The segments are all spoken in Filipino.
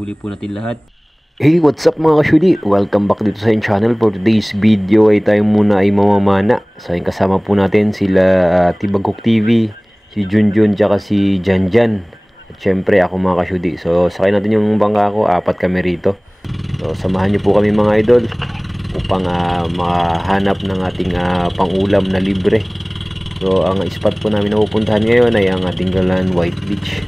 mahuli po natin lahat. Hey, what's up mga kasyudi? Welcome back dito sa aking channel. For today's video ay tayo muna ay mamamana. Sa aking kasama po natin sila Tibaghook TV, si Junjun, tsaka si Janjan. At syempre ako mga kasyudi. So sakay natin yung bangka ko, 4 kami rito. So samahan niyo po kami mga idol upang makahanap ng ating pangulam na libre. So ang spot po namin na pupuntahan ngayon ay ang ating Galan White Beach.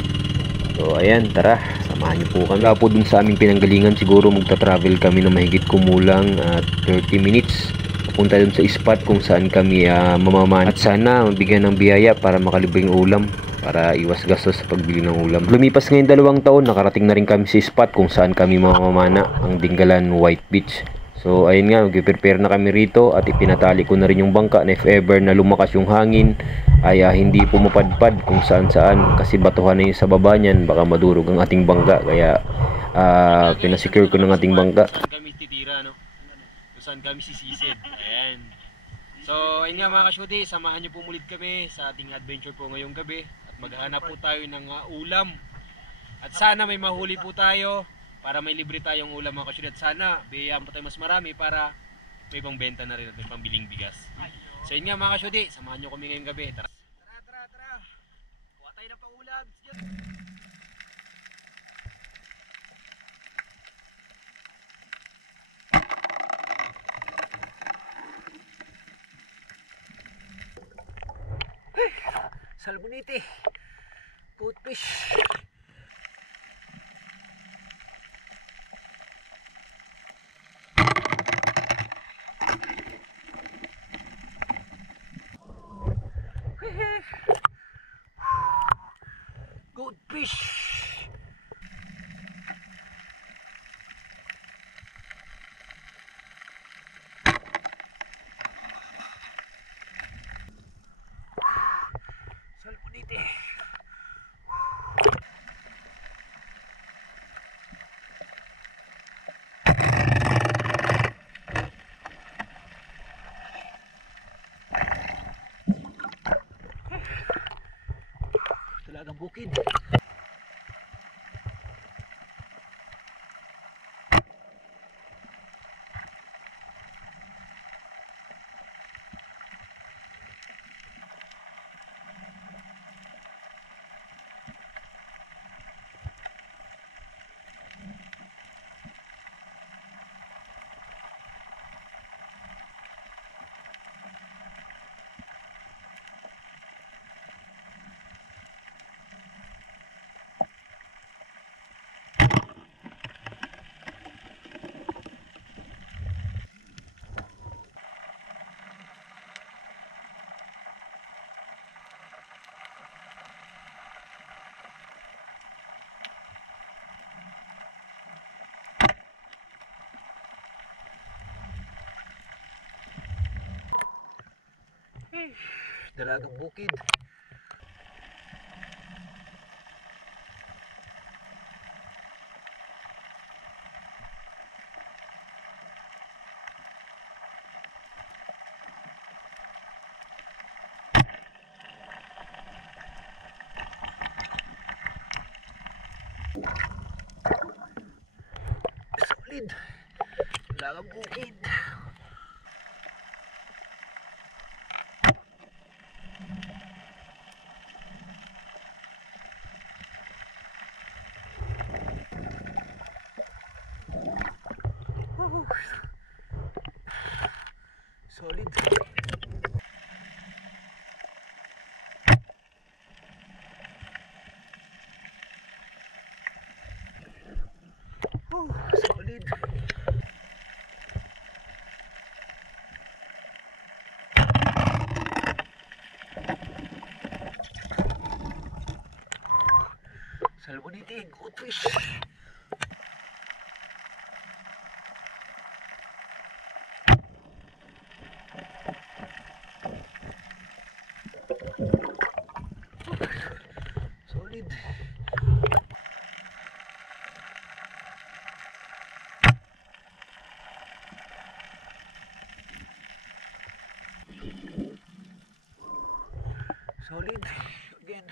So ayan, tara, samahan niyo po kami. Po dun sa aming pinanggalingan, siguro magta-travel kami na mahigit kumulang 30 minutes. Papunta dun sa spot kung saan kami mamamana. At sana mabigyan ng biyaya para makalibre yung ulam, para iwas gastos sa pagbili ng ulam. Lumipas ngayon 2 taon, nakarating na rin kami sa spot kung saan kami mamamana, ang Dingalan White Beach. So ayun nga, mag-prepare na kami rito at ipinatali ko na rin yung bangka na if ever na lumakas yung hangin ay hindi po mapadpad kung saan kasi batuhan na yung sa baba niyan, baka madurog ang ating bangka. Kaya pinasecure ko ng ating bangka. Kami titira, no? Kung saan kami sisisid. Ayan. So ayun nga mga kasyudi, samahan niyo po mulit kami sa ating adventure po ngayong gabi at maghanap po tayo ng ulam. At sana may mahuli po tayo para may libre tayong ulam mga kasyudi. At sana biyayaan pa tayo mas marami para may pang benta na rin at may pambiling bigas. So yun nga mga kasyudi, samahan nyo kami ngayong gabi. Tara. Tara. Kuha tayo ng pangulam. Salmonite. Goldfish. Goldfish. Salmonite. Talagang bukid. Dalagang bukid. Solid. Dalagang bukid. Solid. Solid. Salmonite, goldfish. Solid. Solid. Again.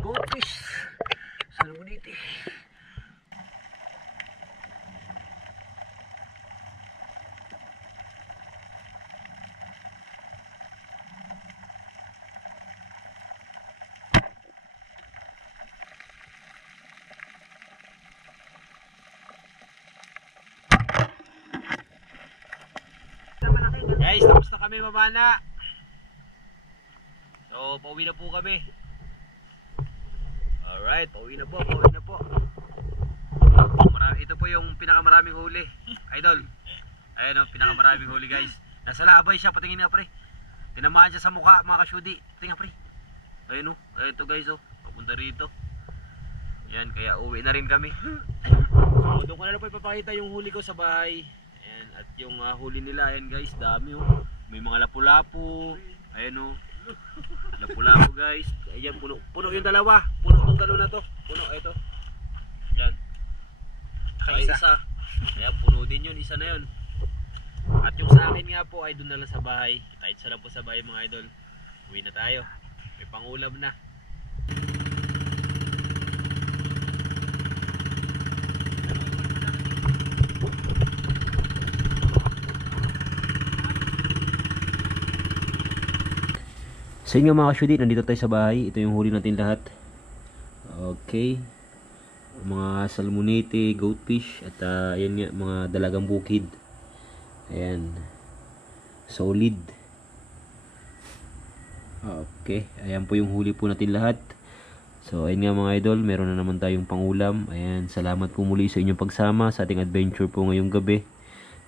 Goldfish. Salmonite. Guys, tapos na kami mamana. So, pauwi na po kami. Alright, pauwi na po. Ito po yung pinakamaraming huli. Idol. Ayan o, pinakamaraming huli guys. Nasa labay siya, patingin nga pre. Tinamaan siya sa mukha mga kasyudi. Tingnan pre. Ayun o, ayun to guys o. Papunta rito. Yan, kaya uwi na rin kami. So, doon ko na lang po ipapakita yung huli ko sa bahay. Ayan, at yung huli nila, ayan guys, dami oh. May mga lapu-lapu. Ayan oh. Lapu-lapu guys. Ayan, puno yung dalawa. Puno tong dalawa na to. Puno, ito. Yan. Ay, isa. Ayan, puno din yun. Isa na yun. At yung sa akin nga po ay doon na lang sa bahay. Kahit sa lang po sa bahay mga idol. Uwi na tayo. May pangulam na. So yun nga mga kasyudi, nandito tayo sa bahay. Ito yung huli natin lahat. Okay. Mga salmonite, goldfish, at ayan nga, mga dalagang bukid. Ayan. Solid. Okay. Ayan po yung huli po natin lahat. So ayun nga mga idol, meron na naman tayong pangulam. Ayan, salamat po muli sa inyong pagsama sa ating adventure po ngayong gabi.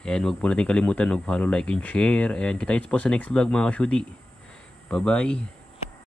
Ayan, huwag po natin kalimutan mag-follow, like, and share. Ayan, kita-kits po sa next vlog mga kasyudi. Bye-bye.